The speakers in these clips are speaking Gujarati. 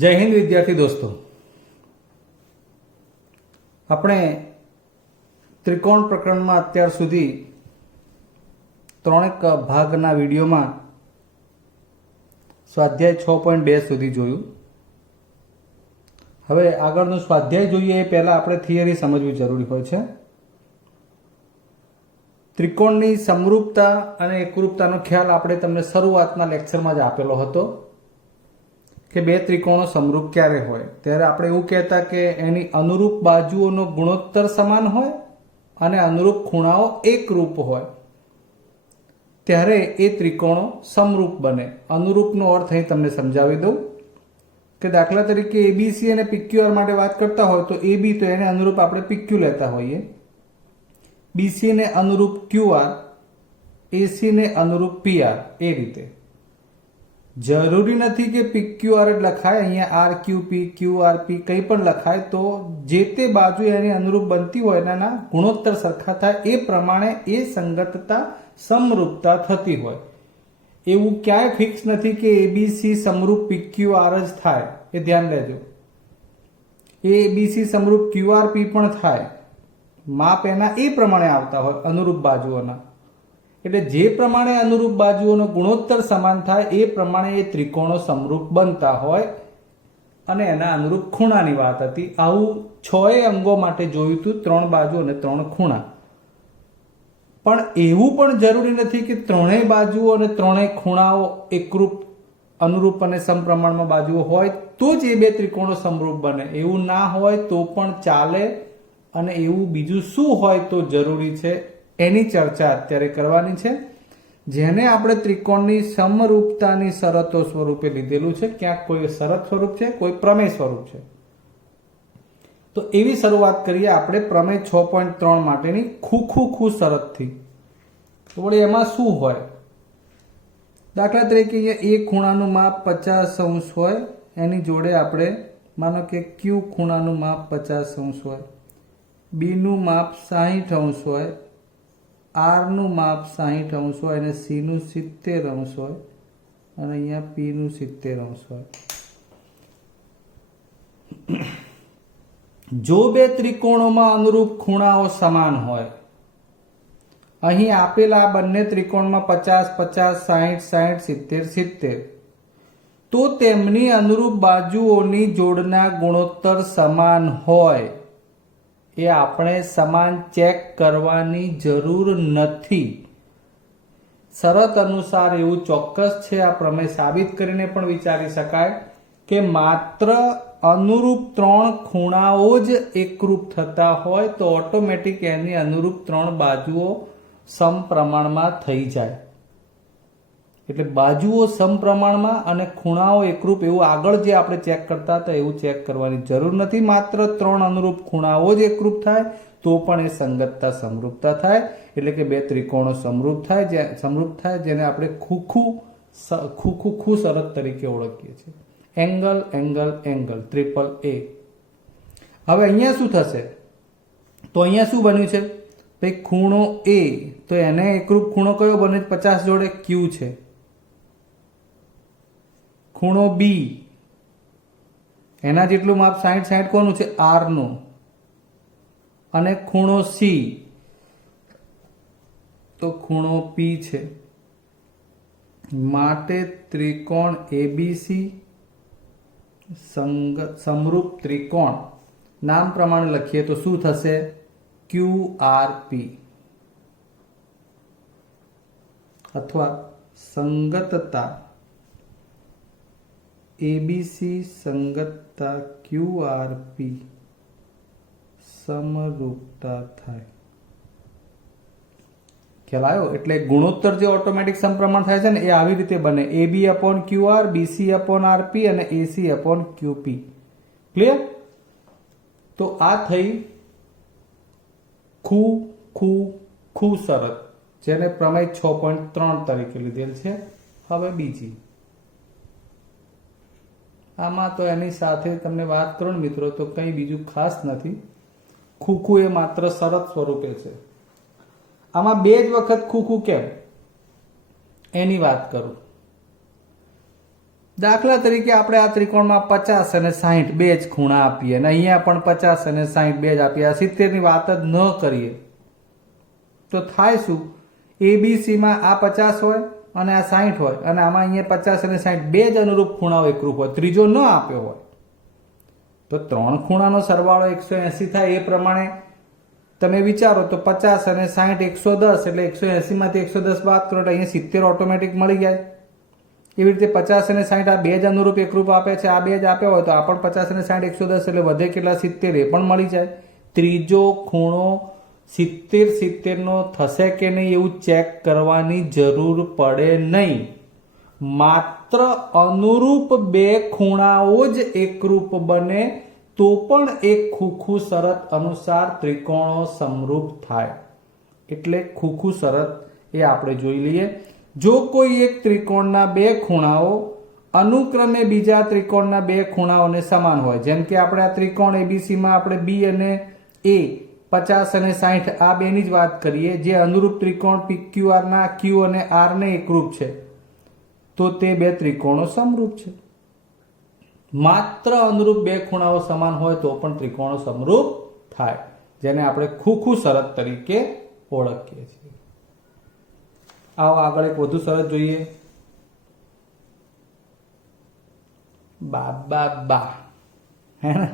જય હિન્દ વિદ્યાર્થી દોસ્તો, આપણે ત્રિકોણ પ્રકરણમાં અત્યાર સુધી ત્રણેક ભાગના વિડીયોમાં સ્વાધ્યાય 6.2 સુધી જોયું. હવે આગળનું સ્વાધ્યાય જોઈએ એ પહેલા આપણે થિયરી સમજવી જરૂરી હોય છે. ત્રિકોણની સમરૂપતા અને એકરૂપતાનો ખ્યાલ આપણે તમને શરૂઆતના લેક્ચરમાં જ આપેલો હતો કે બે ત્રિકોણો સમરૂપ ક્યારે હોય ત્યારે આપણે એવું કહેતા કે એની અનુરૂપ બાજુઓનો ગુણોત્તર સમાન હોય અને અનુરૂપ ખૂણાઓ એકરૂપ હોય ત્યારે એ ત્રિકોણો સમરૂપ બને. અનુરૂપનો અર્થ અહીં તમને સમજાવી દઉં કે દાખલા તરીકે એબીસી અને પીક્યુઆર માટે વાત કરતા હોય તો એબી તો એને અનુરૂપ આપણે પીક્યુ લેતા હોઈએ, બીસી ને અનુરૂપ ક્યુઆર, એસી ને અનુરૂપ પીઆર. એ રીતે જરૂરી નથી કે પીક્યુઆર જ લખાય, અહીંયા આર ક્યુ પી ક્યુઆર પી કંઈ પણ લખાય તો જે તે બાજુ એની અનુરૂપ બનતી હોય એના ગુણોત્તર સરખા થાય એ પ્રમાણે એ સંગતતા સમરૂપતા થતી હોય. એવું ક્યાંય ફિક્સ નથી કે એબીસી સમરૂપ પીક્યુઆર જ થાય, એ ધ્યાન લેજો. એબીસી સમરૂપ ક્યુઆર પી પણ થાય, માપ એના એ પ્રમાણે આવતા હોય અનુરૂપ બાજુઓના. એટલે જે પ્રમાણે અનુરૂપ બાજુઓનો ગુણોત્તર સમાન થાય એ પ્રમાણે એ ત્રિકોણો સમરૂપ બનતા હોય અને એના અનુરૂપ ખૂણાની વાત હતી. આવું 6 અંગો માટે જોયું હતું, 3 બાજુ અને 3 ખૂણા. પણ એવું પણ જરૂરી નથી કે ત્રણેય બાજુઓ અને ત્રણેય ખૂણાઓ એકરૂપ અનુરૂપ અને સમપ્રમાણમાં બાજુઓ હોય તો જ એ બે ત્રિકોણો સમરૂપ બને. એવું ના હોય તો પણ ચાલે. અને એવું બીજું શું હોય તો જરૂરી છે એની ચર્ચા અત્યારે કરવાની છે, જેને આપણે ત્રિકોણની સમરૂપતાની શરતો સ્વરૂપે લીધેલું છે. ક્યાંક કોઈ શરત સ્વરૂપ છે, કોઈ પ્રમેય સ્વરૂપ છે. તો એવી શરૂઆત કરીએ આપણે પ્રમેય 6.3 માટેની ખુ શરતથી. તો વળી એમાં શું હોય? દાખલા તરીકે અહીંયા એ ખૂણાનું માપ 50° હોય, એની જોડે આપણે માનો કે ક્યુ ખૂણાનું માપ 50° હોય, બી નું માપ 60° હોય, આર નું માપ 60° હોય અને સી નું 70° હોય અને અહીંયા પી નું 70° હોય. જો બે ત્રિકોણોમાં અનુરૂપ ખૂણાઓ સમાન હોય, અહીં આપેલા બંને ત્રિકોણમાં 50 50 60 60 70 70, તો તેમની અનુરૂપ બાજુઓની જોડના ગુણોત્તર સમાન હોય. એ આપણે સમાન ચેક કરવાની જરૂર નથી. શરત અનુસાર એવું ચોક્કસ છે, આ પ્રમેય સાબિત કરીને પણ વિચારી શકાય કે માત્ર અનુરૂપ 3 ખૂણાઓ જ એકરૂપ થતા હોય તો ઓટોમેટિક એની અનુરૂપ 3 બાજુઓ સમપ્રમાણમાં થઈ જાય. એટલે બાજુઓ સમપ્રમાણમાં અને ખૂણાઓ એકરૂપ એવું આગળ જે આપણે ચેક કરતા હતા એવું ચેક કરવાની જરૂર નથી. માત્ર 3 અનુરૂપ ખૂણાઓ જ એકરૂપ થાય તો પણ એ સંગતતા સમરૂપતા થાય. એટલે કે બે ત્રિકોણો સમરૂપ થાય જેને આપણે ખુ શરત તરીકે ઓળખીએ છીએ. એંગલ એંગલ એંગલ ટ્રિપલ એ. હવે અહીંયા શું થશે? તો અહીંયા શું બન્યું છે ભાઈ? ખૂણો એ, તો એને એકરૂપ ખૂણો કયો બને? 50 જોડે ક્યુ છે. ખૂણો બી, એના જેટલું માપ 60 60 કોનું છે? આર નું. અને ખૂણો સી, તો ખૂણો પી છે. માટે ત્રિકોણ એબીસી સમરૂપ ત્રિકોણ નામ પ્રમાણે લખીએ તો શું થશે? QRP અથવા સંગતતા એબીસી સંગતતા QRP સમરૂપતા થાય. ખ્યાલ આવ્યો? એટલે ગુણોત્તર જે ઓટોમેટિક સમપ્રમાણ થાય છે ને એ આવી રીતે બને: AB upon QR, BC upon RP અને AC upon QP. ક્લિયર? તો આ થઈ ખુ શરત, જેને પ્રમેય 6.3 તરીકે લીધેલ છે. હવે બીજી, આમાં તો એની સાથે તમને વાત કરું ને મિત્રો તો કંઈ બીજું ખાસ નથી. ખુ એ માત્ર શરત સ્વરૂપે છે. આમાં 2 જ વખત ખુ કેમ એની વાત કરું. દાખલા તરીકે આપણે આ ત્રિકોણમાં 50 અને 60 બે જ ખૂણા આપીએ અને અહીંયા પણ 50 અને 60 બે જ આપીએ, આ 70 ની વાત જ ન કરીએ તો થાય શું? એબીસીમાં આ 50 હોય અને આ 60 હોય અને આમાં અહીંયા 50 અને 60 બે જ અનુરૂપ ખૂણાઓ એકરૂપ હોય, ત્રીજો ન આપ્યો હોય તો ત્રણ ખૂણાનો સરવાળો 180 થાય. એ પ્રમાણે તમે વિચારો તો 50 અને 60 110 એટલે 180 માંથી 110 બાદ કરો એટલે અહીંયા 70 ઓટોમેટિક મળી જાય. એવી રીતે 50 અને 60 આ બે જ અનુરૂપ એકરૂપ આપે છે, આ બે જ આપ્યા હોય તો આ પણ 50 અને 60 110 એટલે વધે કેટલા? 70 એ પણ મળી જાય. ત્રીજો ખૂણો 70 નો થશે કે નહીં એવું ચેક કરવાની જરૂર પડે નહીં. માત્ર અનુરૂપ બે ખૂણાઓ જ એકરૂપ બને તો પણ એક ખુખુ શરત અનુસાર ત્રિકોણો સમરૂપ થાય. એટલે ખુખુ શરત એ આપણે જોઈ લઈએ. જો કોઈ એક ત્રિકોણના બે ખૂણાઓ અનુક્રમે બીજા ત્રિકોણના બે ખૂણાઓને સમાન હોય, જેમ કે આપણે આ ત્રિકોણ એબીસીમાં આપણે બી અને એ 50 અને 60 આ બેની જ વાત કરીએ, જે અનુરૂપ ત્રિકોણ PQR ના Q અને R ને એકરૂપ છે તો તે બે ત્રિકોણો સમરૂપ છે. માત્ર અનુરૂપ બે ખૂણાઓ સમાન હોય તો પણ ત્રિકોણો સમરૂપ થાય, જેને આપણે ખુખુ શરત તરીકે ઓળખીએ છીએ. આવો આગળ એક વધુ શરત જોઈએ. બા હે ને,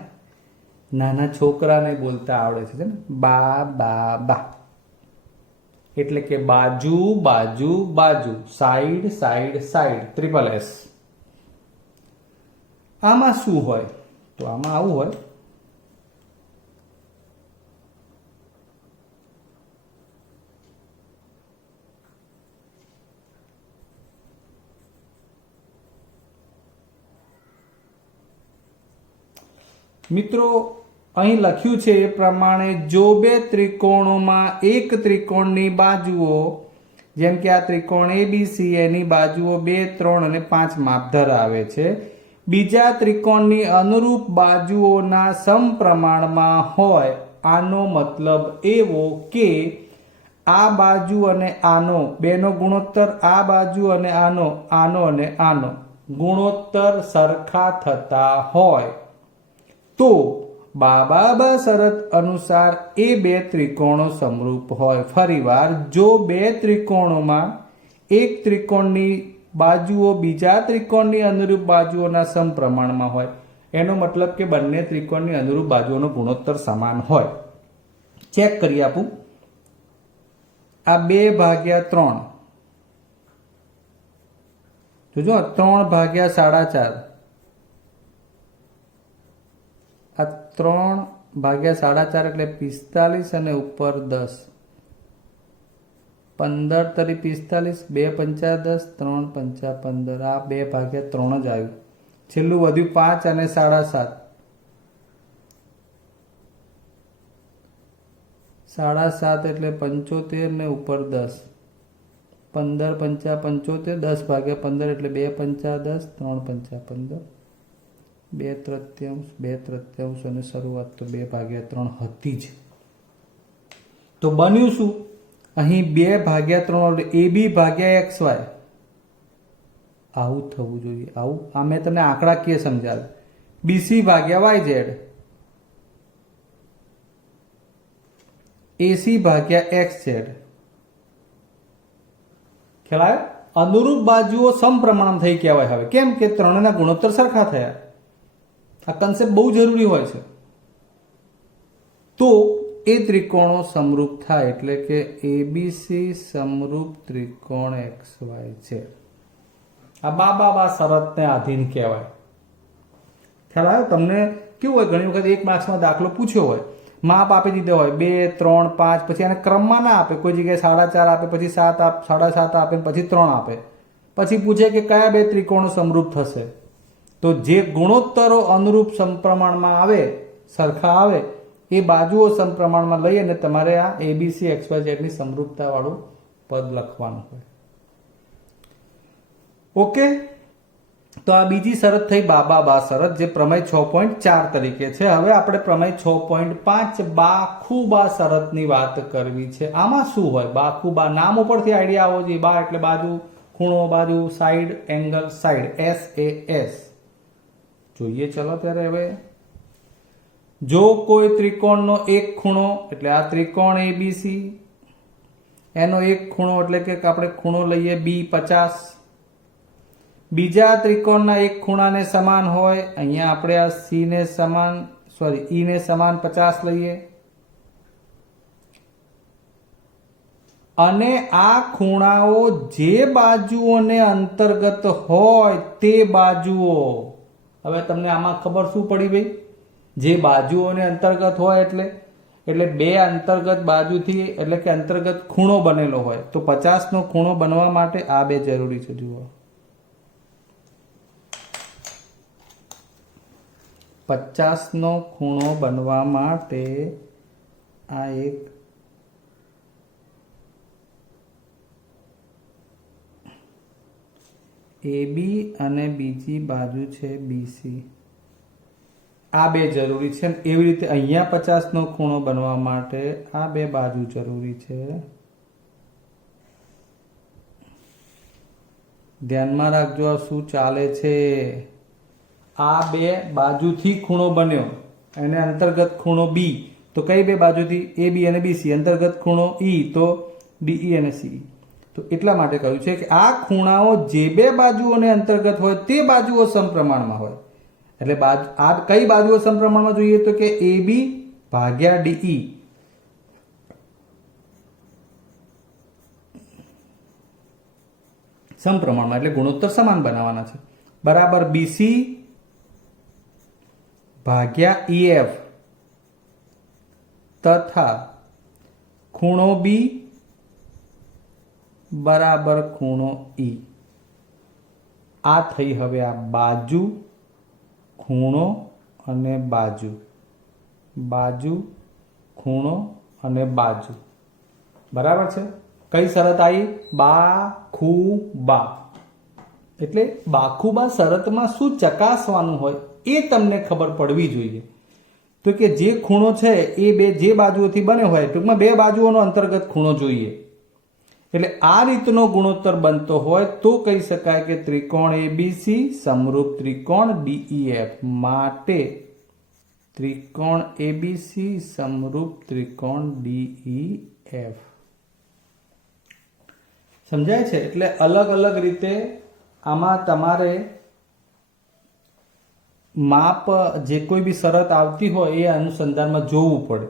નાના છોકરાને બોલતા આવડે છે ને, બા એટલે કે બાજુ બાજુ બાજુ, side side side, triple S. આમાં શું હોય? તો આમાં આવું હોય. મિત્રો અહીં લખ્યું છે એ પ્રમાણે જો બે ત્રિકોણોમાં એક ત્રિકોણની બાજુઓ, જેમ કે આ ત્રિકોણ એબીસી, એની બાજુઓ 2, 3 અને 5 માપ ધરાવે છે, બીજા ત્રિકોણની અનુરૂપ બાજુઓના સમપ્રમાણમાં હોય, આનો મતલબ એવો કે આ બાજુ અને આનો બેનો ગુણોત્તર, આ બાજુ અને આનો અને આનો ગુણોત્તર સરખા થતા હોય તો બા શરત અનુસાર એ બે ત્રિકોણો સમરૂપ હોય. ફરીવાર, જો બે ત્રિકોણોમાં એક ત્રિકોણની બાજુઓ બીજા ત્રિકોણની અનુરૂપ બાજુઓના સમપ્રમાણમાં હોય, એનો મતલબ કે બંને ત્રિકોણની અનુરૂપ બાજુઓનો ગુણોત્તર સમાન હોય. ચેક કરી આપું. આ 2/3 જોજો, 3/4, આ 3/4 એટલે 45 અને ઉપર 10, 15 તરી 45, 2 પંચા 10, 3 પંચા 15, આ 2/3 જ આવ્યું. છેલ્લું વધ્યું 5 અને 7.5, 7.5 એટલે 75 ને ઉપર 10, 15 પંચા 75, 10/15 એટલે 2 પંચા 10, 3 પંચા 15, 2/3 અને શરૂઆત તો 2/3 હતી જ. તો બન્યું શું? અહીં 2/3 AB/XY આવું થવું જોઈએ. આવું આ મેં તમને આંકડાકીય સમજાવ્યું. BC/YZ, AC/XZ. ખ્યાલ આવ્યો? અનુરૂપ બાજુઓ સમપ્રમાણ થઈ કહેવાય. હવે કેમ કે ત્રણના ગુણોત્તર સરખા થયા. આ કન્સેપ્ટ બહુ જરૂરી હોય છે. તો એ ત્રિકોણો સમરૂપ થાય એટલે કે એબીસી સમરૂપ ત્રિકોણ XY છે. આ બા શરતને આધીન કહેવાય. ખ્યાલ આવ્યો? તમને કેવું હોય, ઘણી વખત 1 માર્ક્સમાં દાખલો પૂછ્યો હોય, માપ આપી દીધો હોય 2, 3, 5, પછી એને ક્રમમાં ના આપે, કોઈ જગ્યાએ 4.5 આપે, પછી 7.5 આપે, પછી 3 આપે, પછી પૂછે કે કયા બે ત્રિકોણો સમરૂપ થશે. તો જે ગુણોત્તરો અનુરૂપ સમપ્રમાણમાં આવે, સરખા આવે, એ બાજુઓ સમપ્રમાણમાં લઈ અને તમારે આ એબીસી XYZ ની સમરૂપતા વાળું પદ લખવાનું હોય. ઓકે, તો આ બીજી શરત થઈ બા શરત, જે પ્રમેય 6.4 તરીકે છે. હવે આપણે પ્રમેય 6.5 બાખુબા શરતની વાત કરવી છે. આમાં શું હોય? બાખુબા નામ ઉપરથી આઈડિયા આવો જોઈએ. બા એટલે બાજુ, ખૂણો, બાજુ, સાઈડ, એંગલ, સાઈડ, SAS જોઈએ. ચલો ત્યારે હવે જો કોઈ ત્રિકોણનો એક ખૂણો એટલે આ ત્રિકોણ ABC, એનો એક ખૂણો એટલે કે આપણે ખૂણો લઈએ B50, બીજા ત્રિકોણના એક ખૂણાને સમાન હોય, અહીંયા આપણે આ E ને સમાન 50 લઈએ, અને આ ખૂણાઓ જે બાજુઓને અંતર્ગત હોય તે બાજુઓ, હવે તમને આમાં ખબર શું પડી ભાઈ? જે બાજુઓને અંતર્ગત હોય એટલે બે અંતર્ગત બાજુથી એટલે કે અંતર્ગત ખૂણો બનેલો હોય, તો 50 નો ખૂણો બનવા માટે આ બે જરૂરી છે. જુઓ, 50 નો ખૂણો બનવા માટે આ એક AB અને બીજી બાજુ છે BC, આ બે જરૂરી છે. એવી રીતે અહીંયા 50 નો ખૂણો બનવા માટે આ બે બાજુ જરૂરી છે. ધ્યાનમાં રાખજો આ શું ચાલે છે. આ બે બાજુથી ખૂણો બન્યો, એને અંતર્ગત ખૂણો B, તો કઈ બે બાજુથી? AB અને BC. અંતર્ગત ખૂણો E તો DE અને CE. તો એટલા માટે કહ્યું છે કે આ ખૂણાઓ જે બે બાજુઓને અંતર્ગત હોય તે બાજુઓ સમપ્રમાણમાં હોય. એટલે આ કઈ બાજુઓ સમપ્રમાણમાં જોઈએ? તો કે AB ભાગ્યા DE સમપ્રમાણમાં, એટલે ગુણોત્તર સમાન બનાવવાના છે. બરાબર BC ભાગ્યા EF તથા ખૂણો B બરાબર ખૂણો E. આ થઈ હવે આ બાજુ, ખૂણો અને બાજુ, બાજુ, ખૂણો અને બાજુ. બરાબર છે. કઈ શરત આવી? બાખુબા. એટલે બાખુબા શરતમાં શું ચકાસવાનું હોય એ તમને ખબર પડવી જોઈએ. તો કે જે ખૂણો છે એ જે બાજુઓથી બન્યો હોય, ટૂંકમાં બે બાજુઓનો અંતર્ગત ખૂણો જોઈએ. એટલે આ રીતનો ગુણોત્તર બનતો હોય તો કહી શકાય કે ત્રિકોણ ABC સમરૂપ ત્રિકોણ DEF. માટે ત્રિકોણ ABC સમરૂપ ત્રિકોણ DEF. સમજાય છે? એટલે અલગ અલગ રીતે આમાં તમારે માપ જે કોઈ બી શરત આવતી હોય એ અનુસંધાનમાં જોવું પડે.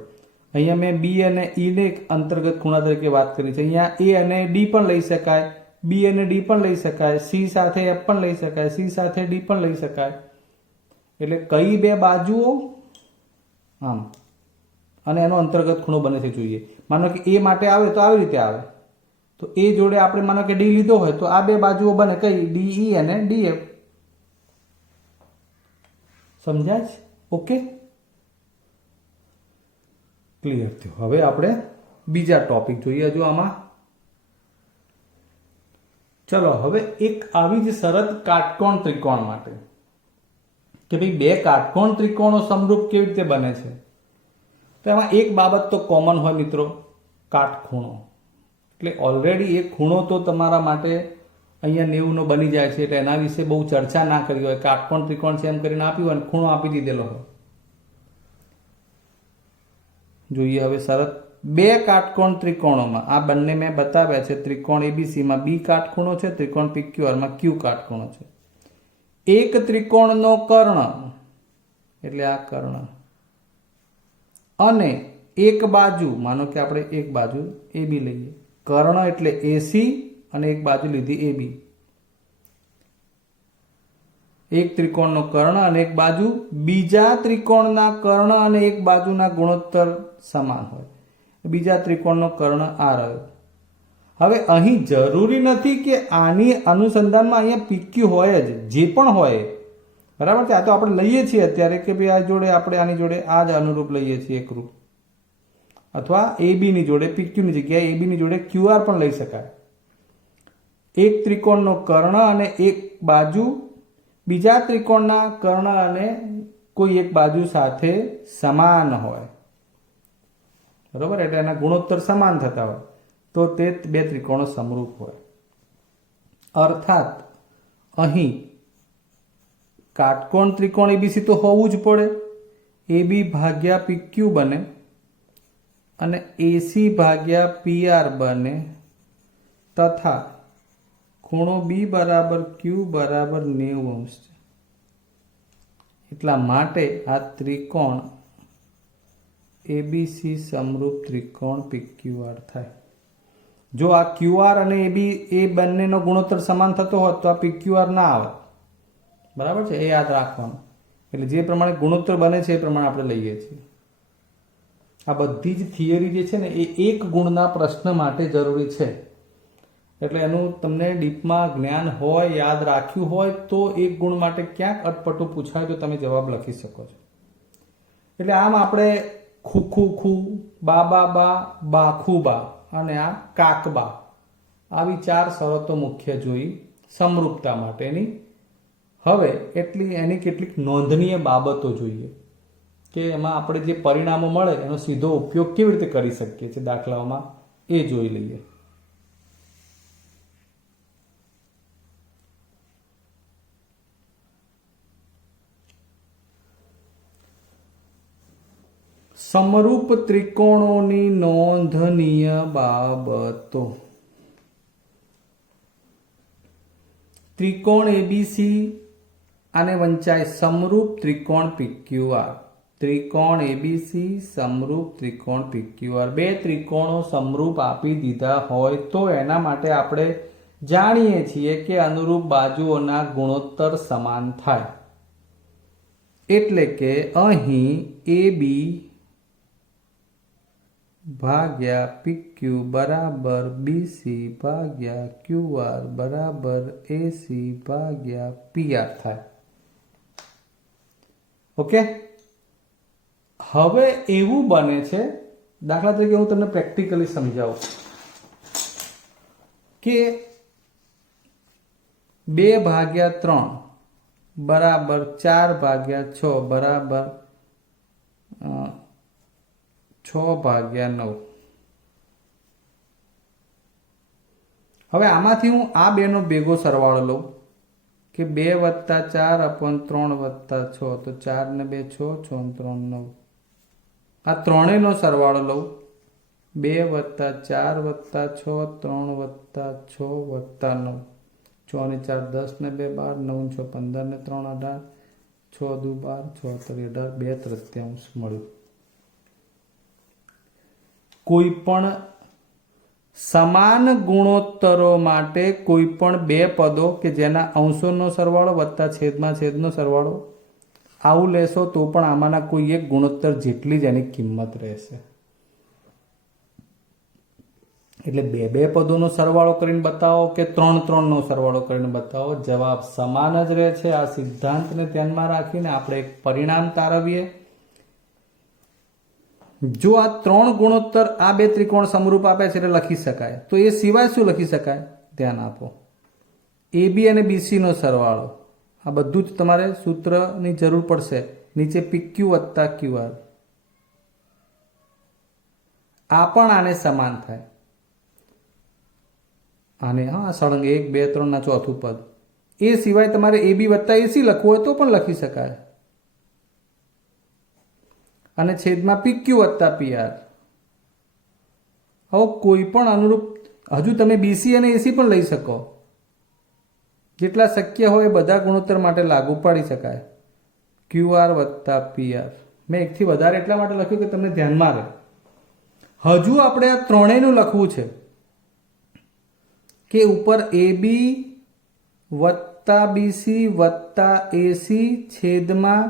અહીંયા મેં B અને E ને અંતર્ગત ખૂણા તરીકે વાત કરી છે. અહીંયા A અને D પણ લઈ શકાય, B અને D પણ લઈ શકાય, C સાથે F પણ લઈ શકાય, C સાથે D પણ લઈ શકાય. એટલે કઈ બે બાજુઓ આમ અને એનો અંતર્ગત ખૂણો બને છે જોઈએ. માનો કે A માટે આવે તો આવી રીતે આવે, તો A જોડે આપણે માનો કે D લીધો હોય તો આ બે બાજુઓ બને કઈ? DE અને DF. સમજાય છે? ઓકે, ક્લિયર થયું. હવે આપણે બીજા ટોપિક જોઈએ. જો આમાં ચલો હવે એક આવી જ શરત કાટકોણ ત્રિકોણ માટે કે ભાઈ બે કાટકોણ ત્રિકોણો સમરૂપ કેવી રીતે બને છે. તો એમાં એક બાબત તો કોમન હોય મિત્રો, કાટખૂણો. એટલે ઓલરેડી એક ખૂણો તો તમારા માટે અહીંયા 90 નો બની જાય છે, એટલે એના વિશે બહુ ચર્ચા ના કરી હોય. કાટકોણ ત્રિકોણ છે એમ કરીને આપ્યું હોય, ખૂણો આપી દીધેલો હોય. જોઈએ હવે શરત. બે કાટકોણ ત્રિકોણોમાં, આ બંને મેં બતાવ્યા છે, ત્રિકોણ ABC માં B કાટખૂણો છે, ત્રિકોણ PQR માં Q કાટખૂણો છે. એક ત્રિકોણનો કર્ણ એટલે આ કર્ણ અને એક બાજુ, માનો કે આપણે એક બાજુ AB લઈએ, કર્ણ એટલે AC અને એક બાજુ લીધી AB. એક ત્રિકોણનો કર્ણ અને એક બાજુ, બીજા ત્રિકોણના કર્ણ અને એક બાજુના ગુણોત્તર સમાન હોય. બીજા ત્રિકોણનો કર્ણ આ રહ્યો. હવે અહીં જરૂરી નથી કે આની અનુસંધાનમાં અહીંયા PQ હોય જ, જે પણ હોય. બરાબર છે? આ તો આપણે લઈએ છીએ અત્યારે કે ભાઈ આ જોડે આપણે આની જોડે આ જ અનુરૂપ લઈએ છીએ એકરૂપ, અથવા AB ની જોડે PQ ની જગ્યાએ AB ની જોડે QR પણ લઈ શકાય. એક ત્રિકોણનો કર્ણ અને એક બાજુ બીજા ત્રિકોણના કર્ણ અને કોઈ એક બાજુ સાથે સમાન હોય. બરોબર? એટલે એના ગુણોત્તર સમાન થતા હોય તો તે બે ત્રિકોણો સમરૂપ હોય. અર્થાત અહીં કાટકોણ ત્રિકોણ એબીસી તો હોવું જ પડે. એબી ભાગ્યા પીક્યુ બને અને એસી ભાગ્યા પીઆર બને તથા ખૂણો બી બરાબર ક્યુ બરાબર 90 છે. એટલા માટે આ ત્રિકોણ એબીસી સમરૂપ ત્રિકોણ પીક્યુઆર થાય. જો આ ક્યુઆર અને એબી એ બંનેનો ગુણોત્તર સમાન થતો હોત તો આ પીક્યુઆર ના આવે. બરાબર છે, એ યાદ રાખવાનું. એટલે જે પ્રમાણે ગુણોત્તર બને છે એ પ્રમાણે આપણે લઈએ છીએ. આ બધી જ થિયરી જે છે ને એ એક ગુણના પ્રશ્ન માટે જરૂરી છે. એટલે એનું તમને ડીપમાં જ્ઞાન હોય, યાદ રાખ્યું હોય તો એક ગુણ માટે ક્યાંક અટપટું પૂછાય તો તમે જવાબ લખી શકો છો. એટલે આમ આપણે ખૂ ખૂ, બા બા બા, બાખુ બા અને આ કાકબા આવી 4 શરતો મુખ્ય જોઈ સમરૂપતા માટેની. હવે એની કેટલીક નોંધનીય બાબતો જોઈએ કે એમાં આપણે જે પરિણામો મળે એનો સીધો ઉપયોગ કેવી રીતે કરી શકીએ છીએ દાખલાઓમાં, એ જોઈ લઈએ. સમરૂપ ત્રિકોણોની નોંધનીય બાબતો. ત્રિકોણ એબીસી આને વંચાય સમરૂપ ત્રિકોણ પીક્યુઆર. ત્રિકોણ એબીસી સમરૂપ ત્રિકોણ પીક્યુઆર. બે ત્રિકોણો સમરૂપ આપી દીધા હોય તો એના માટે આપણે જાણીએ છીએ કે અનુરૂપ બાજુઓના ગુણોત્તર સમાન થાય. એટલે કે અહીં એબી ભાગ્યા પીક્યુ બરાબર બીસી ભાગ્યા ક્યુઆર બરાબર એસી ભાગ્યા પીઆર થાય. ઓકે, હવે એવું બને છે, દાખલા તરીકે હું તમને પ્રેક્ટિકલી સમજાવું કે 2/3 બરાબર 4/6 બરાબર 6/9. હવે આમાંથી હું આ બેનો ભેગો સરવાળો લઉં કે 2 + 4/3 + 6 તો 4 ને 2 6, 6 ને 3 9. આ ત્રણેયનો સરવાળો લઉં 2 + 4 + 6 3 + 6 + 9. 6 ને 4 10 ને 2 12, 9 6 15 ને 3 18, 6 દુ 12, 6 તરી 18, 2/3 મળ્યું. કોઈ પણ સમાન ગુણોત્તરો માટે કોઈ પણ બે પદો કે જેના અંશોનો સરવાળો વત્તા છેદમાં છેદનો સરવાળો આવું લેશો તો પણ આમાંના કોઈ એક ગુણોત્તર જેટલી જ એની કિંમત રહેશે. એટલે બે પદોનો સરવાળો કરીને બતાવો કે 3-3નો સરવાળો કરીને બતાવો, જવાબ સમાન જ રહે છે. આ સિદ્ધાંતને ધ્યાનમાં રાખીને આપણે એક પરિણામ તારવીએ. જો આ 3 ગુણોત્તર આ બે ત્રિકોણ સમરૂપ આપે છે એટલે લખી શકાય. તો એ સિવાય શું લખી શકાય? ધ્યાન આપો. એબી અને બીસી નો સરવાળો, આ બધું જ તમારે સૂત્રની જરૂર પડશે. નીચે પીક્યુ વત્તા ક્યુઆર, આ પણ આને સમાન થાય. આને સળંગ 1 2 3 ના ચોથું પદ. એ સિવાય તમારે એબી વત્તા એસી લખવું હોય તો પણ લખી શકાય. અને છેદમાં પીક્યુ વત્તા પીઆર. હવે કોઈ પણ અનુરૂપ હજુ તમે બીસી અને એસી પણ લઈ શકો. જેટલા શક્ય હોય એ બધા ગુણોત્તર માટે લાગુ પાડી શકાય. ક્યુઆર વત્તા પીઆર. મેં એકથી વધારે એટલા માટે લખ્યું કે તમને ધ્યાનમાં રહે. હજુ આપણે આ ત્રણેયનું લખવું છે કે ઉપર એબી વત્તા બીસી વત્તા એસી છેદમાં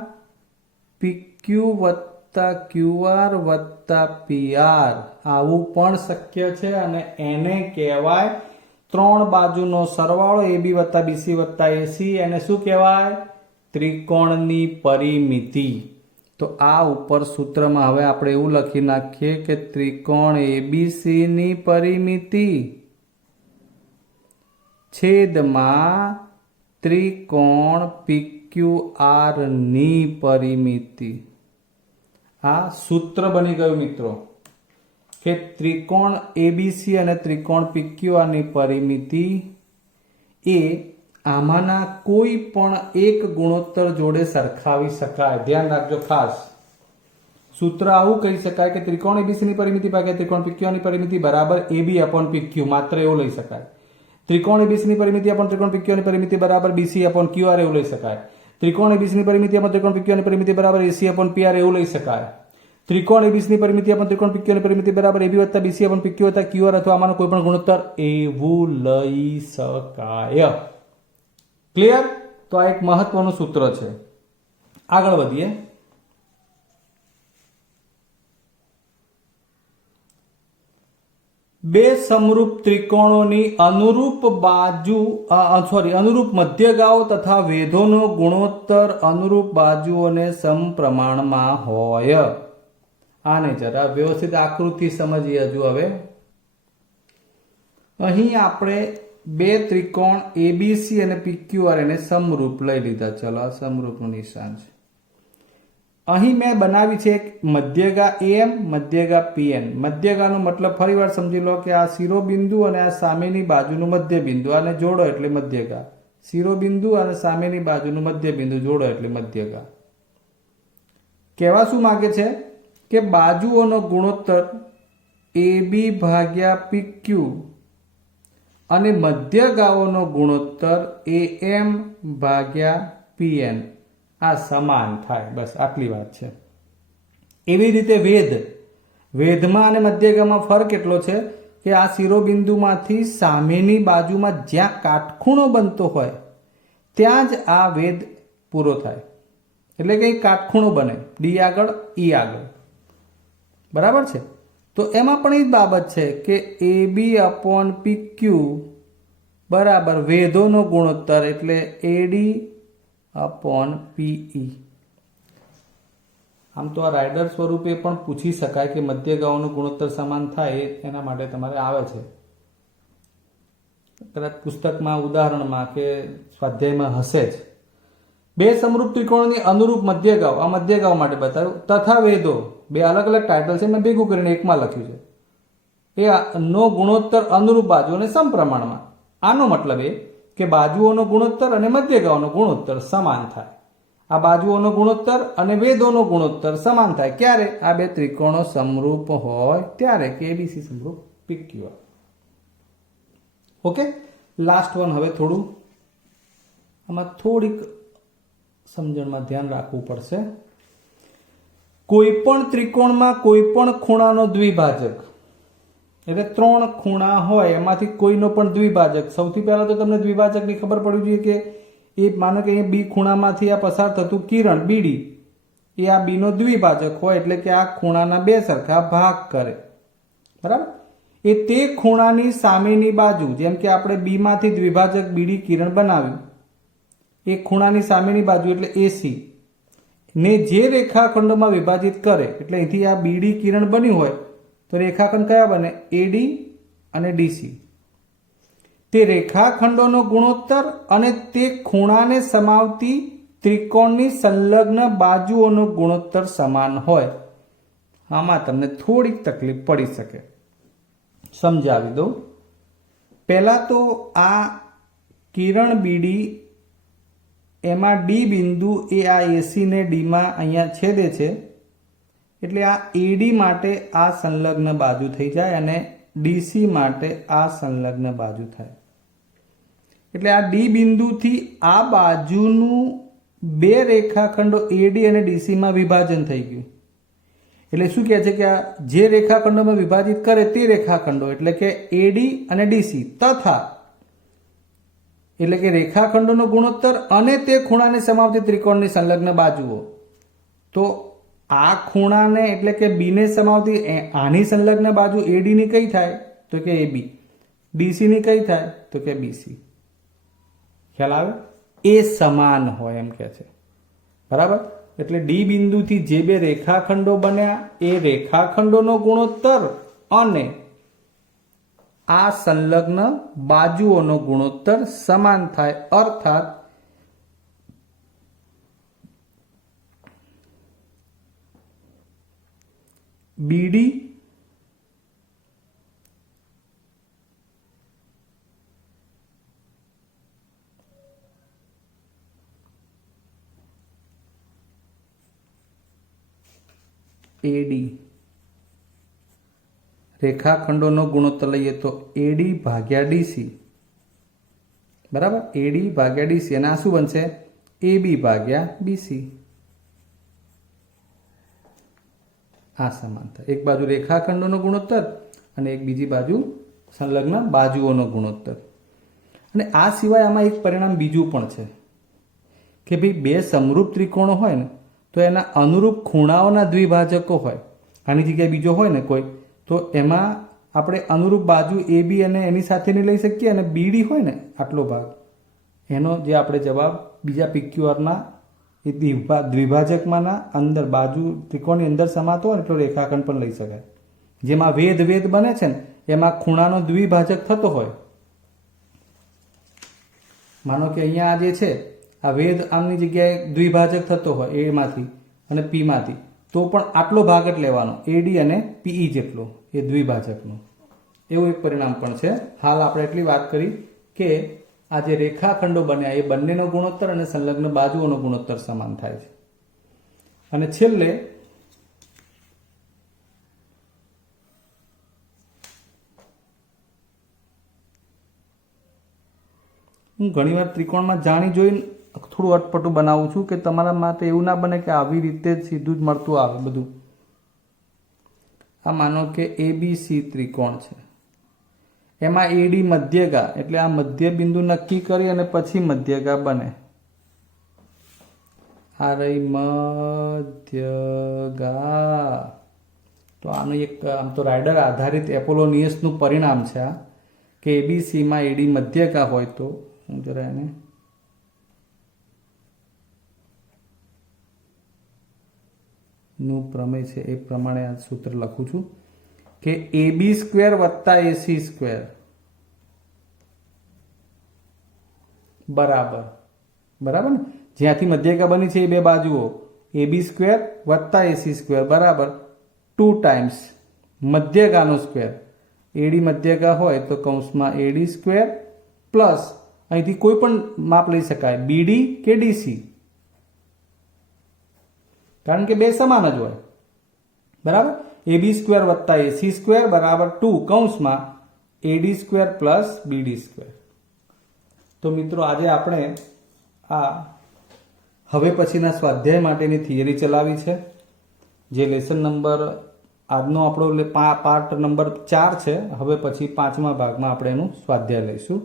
પીક્યુ વત્તા ક્યુઆર વત્તા પીઆર. આવું પણ શક્ય છે અને એને કહેવાય 3 બાજુનો સરવાળો. એબી વત્તા બીસી વત્તા એસી એને શું કહેવાય? ત્રિકોણની પરિમિતિ. તો આ ઉપર સૂત્રમાં હવે આપણે એવું લખી નાખીએ કે ત્રિકોણ એબીસી ની પરિમિતિ છેદમાં ત્રિકોણ પીક્યુઆર ની પરિમિતિ. આ સૂત્ર બની ગયું મિત્રો કે ત્રિકોણ એબીસી અને ત્રિકોણ પીક્યુઆર ની પરિમિતિ એ આમાંના કોઈ પણ એક ગુણોત્તર જોડે સરખાવી શકાય. ધ્યાન રાખજો ખાસ. સૂત્ર આવું કહી શકાય કે ત્રિકોણ એબીસી ની પરિમિતિ ભાગ્યા ત્રિકોણ પીક્યુ ની પરિમિતિ બરાબર એબી અપોન પીક્યુ. માત્ર એવું લઈ શકાય. ત્રિકોણ એબીસી ની પરિમિતિ અપોન ત્રિકોણ પીક્યુ ની પરિમિતિ બરાબર બીસી અપોન ક્યુઆર એવું લઈ શકાય. ત્રિકોણ એબીસી ની પરિમિતિ અપોન ત્રિકોણ પીક્યુ ની પરિમિતિ બરાબર એસી અપોન પીઆર એવું લઈ શકાય. ત્રિકોણ એબીસી ની પરિમિતિ અપોન ત્રિકોણ પીક્યુ ની પરિમિતિ બરાબર એબી વત્તા બીસી અપોન પીક્યુ વત્તા ક્યુઆર અથવા આમાંનો કોઈ પણ ગુણોત્તર એવું લઈ શકાય. ક્લિયર? તો આ એક મહત્વનું સૂત્ર છે. આગળ વધીએ. બે સમરૂપ ત્રિકોણોની અનુરૂપ અનુરૂપ મધ્યગાઓ તથા વેધોનો ગુણોત્તર અનુરૂપ બાજુઓને સમપ્રમાણમાં હોય. આને જરા વ્યવસ્થિત આકૃતિ સમજીએ. હજુ હવે અહીં આપણે બે ત્રિકોણ એબીસી અને પીક્યુઆર એને સમરૂપ લઈ લીધા. ચલો આ સમરૂપનું નિશાન છે. અહીં મેં બનાવી છે એક મધ્યગા એમ, મધ્યગા પીએન. મધ્યગાનો મતલબ ફરીવાર સમજી લો કે આ શિરોબિંદુ અને આ સામેની બાજુનું મધ્યબિંદુ, આને જોડો એટલે મધ્યગા. શિરોબિંદુ અને સામેની બાજુનું મધ્યબિંદુ જોડો એટલે મધ્યગા. કહેવા શું માંગે છે કે બાજુઓનો ગુણોત્તર એબી ભાગ્યા પીક્યુ અને મધ્યગાઓનો ગુણોત્તર એએમ ભાગ્યા પીએન આ સમાન થાય. બસ આટલી વાત છે. એવી રીતે વેધમાં અને મધ્યગામાં ફરક એટલો છે કે આ શિરોબિંદુમાંથી સામેની બાજુમાં જ્યાં કાટખૂણો બનતો હોય ત્યાં જ આ વેધ પૂરો થાય. એટલે કે કાટખૂણો બને, ડી આગળ ઈ આગળ. બરાબર છે? તો એમાં પણ એ જ બાબત છે કે એબી અપોન પીક્યુ બરાબર વેધોનો ગુણોત્તર એટલે એડી અપોન પીઈ. આમ તો આ રાઇડર સ્વરૂપે પણ પૂછી શકાય કે મધ્યગાઓનો ગુણોત્તર સમાન થાય, એના માટે તમારે આવે છે કદાચ પુસ્તકમાં, ઉદાહરણમાં કે સ્વાધ્યાયમાં હશે જ. બે સમરૂપ ત્રિકોણોની અનુરૂપ મધ્યગાઓ, આ મધ્યગાઓ માટે બતાવ્યું, તથા વેધો, બે અલગ અલગ ટાઇટલ છે, મેં ભેગું કરીને એકમાં લખ્યું છે. એ નો ગુણોત્તર અનુરૂપ બાજુઓને સમપ્રમાણમાં. આનો મતલબ એ કે બાજુઓનો ગુણોત્તર અને મધ્યગાઓનો ગુણોત્તર સમાન થાય. આ બાજુઓનો ગુણોત્તર અને વેધોનો ગુણોત્તર સમાન થાય. ક્યારે? આ બે ત્રિકોણો સમરૂપ હોય ત્યારે, કે એબીસી સમરૂપ પીક્યુ. Okay, last one. હવે થોડું આમાં થોડીક સમજણમાં ધ્યાન રાખવું પડશે. કોઈ પણ ત્રિકોણમાં કોઈ પણ ખૂણાનો દ્વિભાજક, એટલે ત્રણ ખૂણા હોય એમાંથી કોઈનો પણ દ્વિભાજક. સૌથી પહેલા તો તમને દ્વિભાજકની ખબર પડવી જોઈએ કે એ માનો કે બી ખૂણામાંથી આ પસાર થતું કિરણ બીડી એ આ બીનો દ્વિભાજક હોય, એટલે કે આ ખૂણાના બે સરખા ભાગ કરે. બરાબર? એ તે ખૂણાની સામેની બાજુ, જેમ કે આપણે બી માંથી દ્વિભાજક બીડી કિરણ બનાવ્યું, એ ખૂણાની સામેની બાજુ એટલે એસી ને જે રેખાખંડોમાં વિભાજિત કરે, એટલે અહીંથી આ બીડી કિરણ બન્યું હોય તો રેખાખંડ કયા બને? એડી અને ડીસી. તે રેખાખંડોનો ગુણોત્તર અને તે ખૂણાને સમાવતી ત્રિકોણની સંલગ્ન બાજુઓનો ગુણોત્તર સમાન હોય. આમાં તમને થોડીક તકલીફ પડી શકે, સમજાવી દઉં. પહેલા તો આ કિરણ બીડી એમાં ડી બિંદુ એ આ એસી ને ડીમાં અહીંયા છેદે છે, એટલે આ એડી માટે આ સંલગ્ન બાજુ થઈ જાય અને ડીસી માટે આ સંલગ્ન બાજુ થાય. એટલે આ ડી બિંદુથી આ બાજુનું બે રેખાખંડો એડી અને ડીસીમાં વિભાજન થઈ ગયું. એટલે શું કહે છે કે આ જે રેખાખંડોમાં વિભાજિત કરે તે રેખાખંડો એટલે કે એડી અને ડીસી તથા એટલે કે રેખાખંડોનો ગુણોત્તર અને તે ખૂણાને સમાવતી ત્રિકોણની સંલગ્ન બાજુઓ. તો આ ખૂણાને એટલે કે બીને સમાવતી આની સંલગ્ન બાજુ એડીની કઈ થાય? તો કે એબી. ડીસીની કઈ થાય? તો કે બીસી. ખ્યાલ આવે? એ સમાન હોય એમ કે છે. બરાબર? એટલે ડી બિંદુથી જે બે રેખાખંડો બન્યા એ રેખાખંડોનો ગુણોત્તર અને આ સંલગ્ન બાજુઓનો ગુણોત્તર સમાન થાય. અર્થાત બીડી એડી, રેખાખંડોનો ગુણોત્તર લઈએ તો એડી ભાગ્યા ડીસી, બરાબર, એડી ભાગ્યા ડીસી, અને આ શું બનશે? એબી ભાગ્યા બીસી. આ સમાન થાય. એક બાજુ રેખાખંડોનો ગુણોત્તર અને એક બીજી બાજુ સંલગ્ન બાજુઓનો ગુણોત્તર. અને આ સિવાય આમાં એક પરિણામ બીજું પણ છે કે ભાઈ બે સમરૂપ ત્રિકોણો હોય ને તો એના અનુરૂપ ખૂણાઓના દ્વિભાજકો હોય, આની જગ્યાએ બીજો હોય ને કોઈ, તો એમાં આપણે અનુરૂપ બાજુ એ બી અને એની સાથેની લઈ શકીએ, અને બીડી હોય ને આટલો ભાગ, એનો જે આપણે જવાબ બીજા PQRના એ દ્વિભાજકમાંના અંદર બાજુ ત્રિકોણની અંદર સમાતો હોય એટલો રેખાખંડ પણ લઈ શકાય. જેમાં વેદ બને છે ને એમાં ખૂણાનો દ્વિભાજક થતો હોય. માનો કે અહીંયા આ જે છે આ વેદ આમની જગ્યાએ દ્વિભાજક થતો હોય એમાંથી અને પીમાંથી, તો પણ આટલો ભાગ જ લેવાનો, એડી અને પીઈ જેટલો એ દ્વિભાજકનો. એવું એક પરિણામ પણ છે. હાલ આપણે એટલી વાત કરી કે આ જે રેખાખંડો બન્યા એ બંનેનો ગુણોત્તર અને સંલગ્ન બાજુઓનો ગુણોત્તર સમાન થાય છે. અને છેલ્લે હું ઘણીવાર ત્રિકોણમાં જાણી જોઈને થોડું અટપટું બનાવું છું કે તમારા માટે એવું ના બને કે આવી રીતે જ સીધું જ મળતું આવે બધું. આ માનો કે એબીસી ત્રિકોણ છે, એમાં એડી મધ્યગા, એટલે આ મધ્ય બિંદુ નક્કી કરી અને પછી મધ્યગા બને. આ રહી મધ્યગા. તો આનું એક આમ તો રાઇડર આધારિત એપોલોનિયસનું પરિણામ છે આ, કે એબીસીમાં એડી મધ્યગા હોય તો હું જરા એને નું પ્રમેય છે એ પ્રમાણે આ સૂત્ર લખું છું કે AB² વત્તા AC² બરાબર ને, જ્યાંથી મધ્યગા બની છે એ બે બાજુઓ AB² વત્તા AC² બરાબર 2 ટાઈમ્સ મધ્યગાનો સ્ક્વેર. એડી મધ્યગા હોય તો કૌંસમાં AD² પ્લસ અહીંથી કોઈ પણ માપ લઈ શકાય, BD કે DC, કારણ કે બે સમાન જ હોય, બરાબર. AB² વત્તા AC² બરાબર 2 કૌંસમાં AD² પ્લસ BD². તો મિત્રો આજે આપણે આ હવે પછીના સ્વાધ્યાય માટેની થિયરી ચલાવી છે, જે લેસન નંબર આજનો આપણો પાર્ટ નંબર 4 છે. હવે પછી 5મા ભાગમાં આપણે એનું સ્વાધ્યાય લઈશું.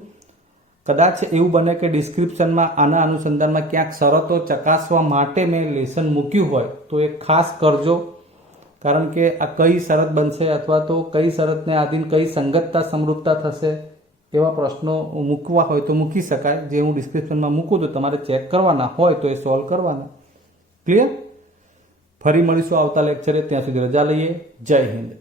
કદાચ એવું બને કે ડિસ્ક્રિપ્શનમાં આના અનુસંધાનમાં ક્યાંક શરતો ચકાસવા માટે મેં લેસન મૂક્યું હોય તો એ ખાસ કરજો, કારણ કે આ કઈ શરત બનશે અથવા તો કઈ શરતને આધીન કઈ સંગતતા સમરૂપતા થશે એવા પ્રશ્નો મૂકવા હોય તો મૂકી શકાય, જે હું ડિસ્ક્રિપ્શનમાં મૂકું તો તમારે ચેક કરવાના હોય તો એ સોલ્વ કરવાના. ક્લિયર? ફરી મળીશું આવતા લેક્ચરે. ત્યાં સુધી રજા લઈએ. જય હિન્દ.